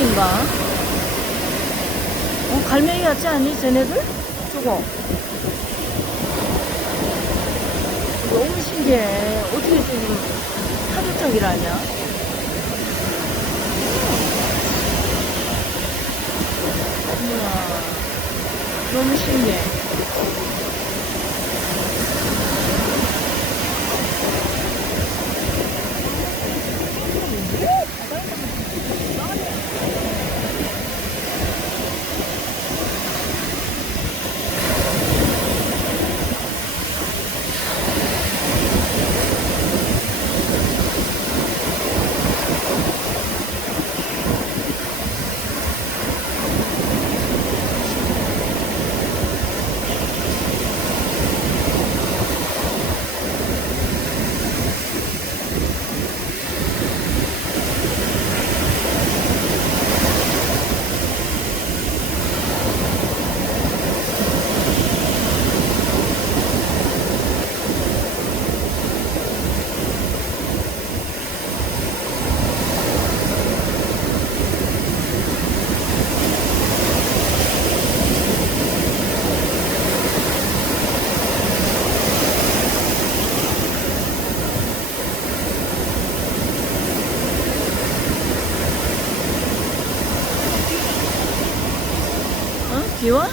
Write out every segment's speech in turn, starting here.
갈매기인가? 갈매기 같지 않니, 쟤네들? 저거. 너무 신기해. 어떻게 지금 파도 타기를 하냐? 우와, 너무 신기해. 비와?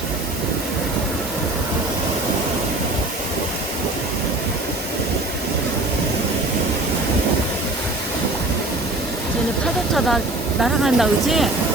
쟤네 파도 타다 날아간다, 그치?